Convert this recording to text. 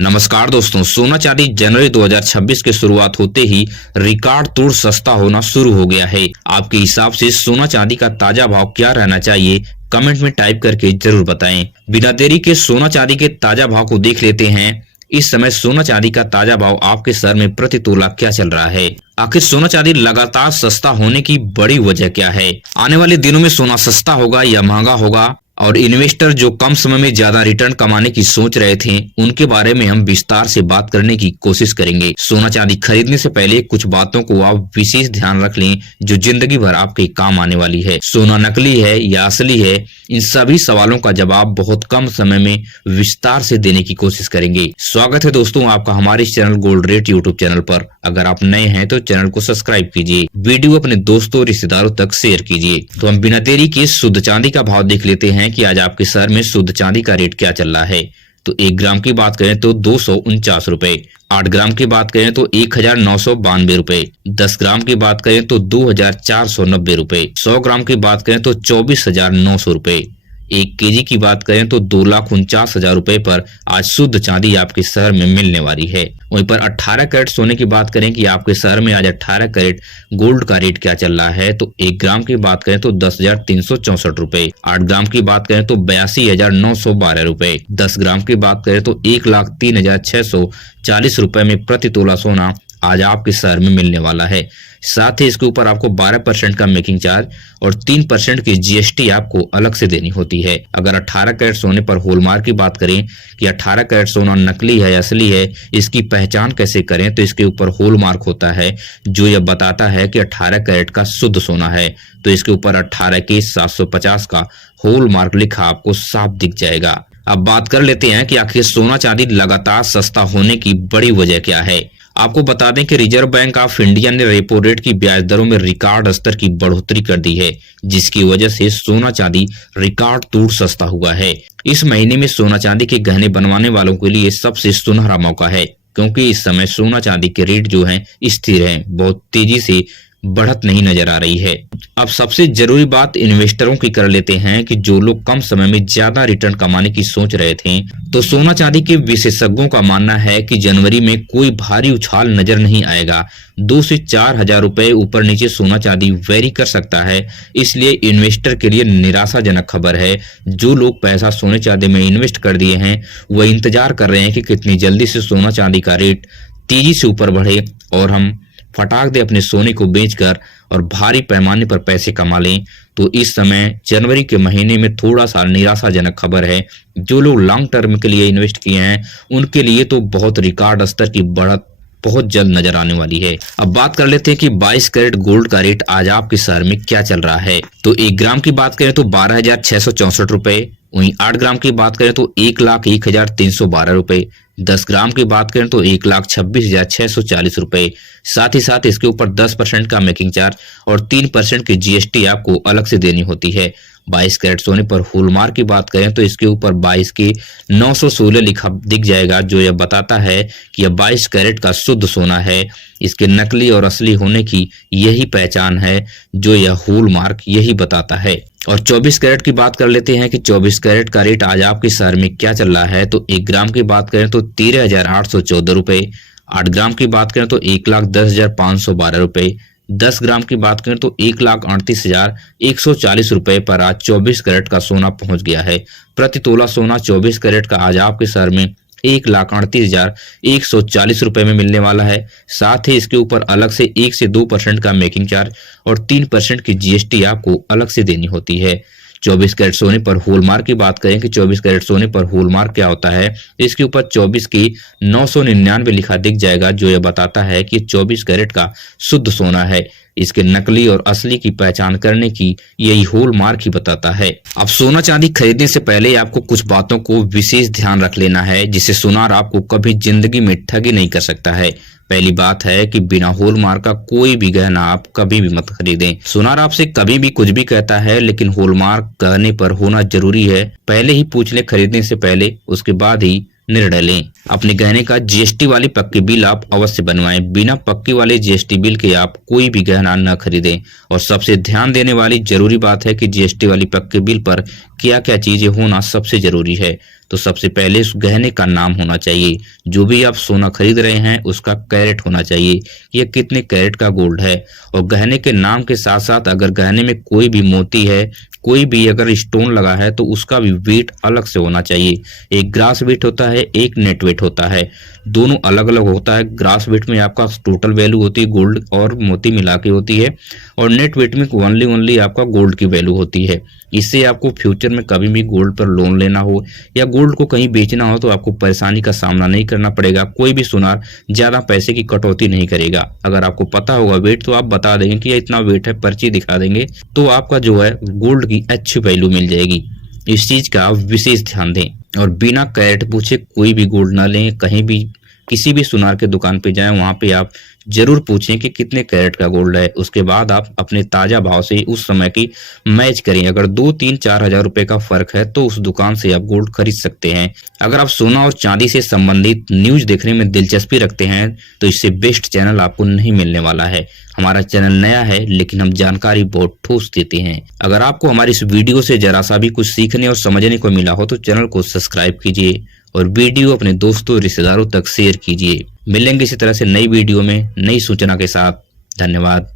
नमस्कार दोस्तों, सोना चांदी जनवरी 2026 की शुरुआत होते ही रिकॉर्ड तोड़ सस्ता होना शुरू हो गया है। आपके हिसाब से सोना चांदी का ताजा भाव क्या रहना चाहिए? कमेंट में टाइप करके जरूर बताएं। बिना देरी के सोना चांदी के ताजा भाव को देख लेते हैं। इस समय सोना चांदी का ताजा भाव आपके शहर में प्रति तोला क्या चल रहा है? आखिर सोना चांदी लगातार सस्ता होने की बड़ी वजह क्या है? आने वाले दिनों में सोना सस्ता होगा या महंगा होगा? और इन्वेस्टर जो कम समय में ज्यादा रिटर्न कमाने की सोच रहे थे, उनके बारे में हम विस्तार से बात करने की कोशिश करेंगे। सोना चांदी खरीदने से पहले कुछ बातों को आप विशेष ध्यान रख लें जो जिंदगी भर आपके काम आने वाली है। सोना नकली है या असली है, इन सभी सवालों का जवाब बहुत कम समय में विस्तार से देने की कोशिश करेंगे। स्वागत है दोस्तों आपका हमारे इस channel gold rate YouTube channel पर। अगर आप नए हैं तो चैनल को सब्सक्राइब कीजिए, वीडियो अपने दोस्तों रिश्तेदारों तक शेयर कीजिए। तो हम बिना देरी के शुद्ध चांदी का भाव देख लेते हैं कि आज आपके शहर में शुद्ध चांदी का रेट क्या चल रहा है। तो 1 ग्राम की बात करें तो 249 रुपए, 8 ग्राम की बात करें तो 1992 रुपए, 10 ग्राम की बात करें तो 2490 रुपए, 100 ग्राम की बात करें तो 24,900 रुपए, 1 केजी की बात करें तो 2,49,000 रुपए पर आज शुद्ध चांदी आपके शहर में मिलने वाली है। वहीं पर 18 कैरेट सोने की बात करें कि आपके शहर में आज 18 कैरेट गोल्ड का रेट क्या चल रहा है। तो 1 ग्राम की बात करें तो 10,364 रुपए, 8 ग्राम की बात करें तो 82,912 रुपए, 10 ग्राम की बात करें तो 1,03,640 रुपए में प्रति तोला सोना आज आपके शहर में मिलने वाला है। साथ ही इसके ऊपर आपको 12% का मेकिंग चार्ज और 3% की जीएसटी आपको अलग से देनी होती है। अगर 18 कैरेट सोने पर हॉलमार्क की बात करें कि 18 कैरेट सोना नकली है असली है, इसकी पहचान कैसे करें, तो इसके ऊपर हॉलमार्क होता है जो यह बताता है कि 18 कैरेट का शुद्ध सोना है। तो इसके ऊपर 18 के 750 का हॉलमार्क लिखा आपको साफ दिख जाएगा। अब बात कर लेते हैं कि आखिर सोना चांदी लगातार सस्ता होने की बड़ी वजह क्या है। आपको बता दें कि रिजर्व बैंक ऑफ इंडिया ने रेपो रेट की ब्याज दरों में रिकॉर्ड स्तर की बढ़ोतरी कर दी है, जिसकी वजह से सोना चांदी रिकॉर्ड तोड़ सस्ता हुआ है। इस महीने में सोना चांदी के गहने बनवाने वालों के लिए सबसे सुनहरा मौका है, क्योंकि इस समय सोना चांदी के रेट जो हैं स्थिर हैं, बहुत तेजी से बढ़त नहीं नजर आ रही है। अब सबसे जरूरी बात इन्वेस्टरों की कर लेते हैं कि जो लोग कम समय में ज्यादा रिटर्न कमाने की सोच रहे थे, तो सोना चांदी के विशेषज्ञों का मानना है कि जनवरी में कोई भारी उछाल नजर नहीं आएगा। 2 से 4 हजार रुपए ऊपर नीचे सोना चांदी वेरी कर सकता है। इसलिए इन्वेस्टर के लिए निराशाजनक खबर है। जो लोग पैसा सोने चांदी में इन्वेस्ट कर दिए हैं, वह इंतजार कर रहे हैं कि कितनी जल्दी से सोना चांदी का रेट तेजी से ऊपर बढ़े और हम फटाक दे अपने सोने को बेचकर और भारी पैमाने पर पैसे कमा लें। तो इस समय जनवरी के महीने में थोड़ा सा निराशाजनक खबर है। जो लोग लॉन्ग टर्म के लिए इन्वेस्ट किए हैं, उनके लिए तो बहुत रिकॉर्ड स्तर की बढ़त बहुत जल्द नजर आने वाली है। अब बात कर लेते हैं कि 22 कैरेट गोल्ड का रेट आज आपके शहर में क्या चल रहा है। तो 1 ग्राम की बात करें तो 12,664 रुपए, वहीं 8 ग्राम की बात करें तो 1,01,312 रुपए, 10 ग्राम की बात करें तो 1,26,640 रुपए। साथ ही साथ इसके ऊपर 10% का मेकिंग चार्ज और 3% की जीएसटी आपको अलग से देनी होती है। 22 कैरेट सोने पर हॉलमार्क की बात करें तो इसके ऊपर 22 के 916 लिखा दिख जाएगा, जो यह बताता है कि यह 22 कैरेट का शुद्ध सोना है। इसके नकली और असली होने की यही पहचान है, जो यह हॉलमार्क यही बताता है। और 24 कैरेट की बात कर लेते हैं कि 24 कैरेट का रेट आज आपके शहर में क्या चल रहा है। तो 1 ग्राम की बात करें तो 13,814 रुपए, 8 ग्राम की बात करें तो 1,10,512 रुपए, 10 ग्राम की बात करें तो 1,38,140 रुपए पर आज 24 कैरेट का सोना पहुंच गया है। प्रति तोला सोना 24 कैरेट का आज आपके शहर में 1,38,140 रुपए में मिलने वाला है। साथ ही इसके ऊपर अलग से 1 से 2% का मेकिंग चार्ज और 3% की जीएसटी आपको अलग से देनी होती है। 24 कैरेट सोने पर हॉलमार्क की बात करें कि 24 कैरेट सोने पर हॉलमार्क क्या होता है, इसके ऊपर 24 की 999 लिखा दिख जाएगा, जो यह बताता है कि 24 कैरेट का शुद्ध सोना है। इसके नकली और असली की पहचान करने की यही हॉलमार्क ही बताता है। अब सोना चांदी खरीदने से पहले आपको कुछ बातों को विशेष ध्यान रख लेना है, जिससे सुनार आपको कभी जिंदगी में ठगी नहीं कर सकता है। पहली बात है कि बिना हॉलमार्क का कोई भी गहना आप कभी भी मत खरीदें। सुनार आपसे कभी भी कुछ भी कहता है, लेकिन हॉलमार्क गहने पर होना जरूरी है। पहले ही पूछ ले खरीदने से पहले, उसके बाद ही निर्णय लें। अपने गहने का जीएसटी वाली पक्की बिल आप अवश्य बनवाएं। बिना पक्की वाले जीएसटी बिल के आप कोई भी गहना न खरीदें। और सबसे ध्यान देने वाली जरूरी बात है कि जीएसटी वाली पक्के बिल पर क्या क्या चीजें होना सबसे जरूरी है। तो सबसे पहले उस गहने का नाम होना चाहिए। जो भी आप सोना खरीद रहे हैं उसका कैरेट होना चाहिए, ये कितने कैरेट का गोल्ड है। और गहने के नाम के साथ साथ अगर गहने में कोई भी मोती है, कोई भी अगर स्टोन लगा है तो उसका भी वेट अलग से होना चाहिए। एक ग्रास वेट होता है, एक नेट वेट होता है, दोनों अलग अलग होता है। ग्रास वेट में आपका टोटल वैल्यू होती है गोल्ड और मोती मिला के होती है, और नेट वेट में ओनली आपका गोल्ड की वैल्यू होती है। इससे आपको फ्यूचर में कभी भी गोल्ड पर लोन लेना हो या गोल्ड को कहीं बेचना हो तो आपको परेशानी का सामना नहीं करना पड़ेगा। कोई भी सुनार ज्यादा पैसे की कटौती नहीं करेगा। अगर आपको पता होगा वेट तो आप बता देंगे कि इतना वेट है, पर्ची दिखा देंगे, तो आपका जो है गोल्ड की अच्छी वैल्यू मिल जाएगी। इस चीज का आप विशेष ध्यान दें और बिना कैरेट पूछे कोई भी गोल्ड ना लें। कहीं भी किसी भी सुनार के दुकान पे जाएं, वहां पे आप जरूर पूछें कि कितने कैरेट का गोल्ड है। उसके बाद आप अपने ताजा भाव से उस समय की मैच करें। अगर 2-3-4 हजार रुपए का फर्क है तो उस दुकान से आप गोल्ड खरीद सकते हैं। अगर आप सोना और चांदी से संबंधित न्यूज देखने में दिलचस्पी रखते हैं तो इससे बेस्ट चैनल आपको नहीं मिलने वाला है। हमारा चैनल नया है लेकिन हम जानकारी बहुत ठोस देते हैं। अगर आपको हमारी इस वीडियो से जरा सा भी कुछ सीखने और समझने को मिला हो तो चैनल को सब्सक्राइब कीजिए और वीडियो अपने दोस्तों रिश्तेदारों तक शेयर कीजिए। मिलेंगे इसी तरह से नई वीडियो में नई सूचना के साथ। धन्यवाद।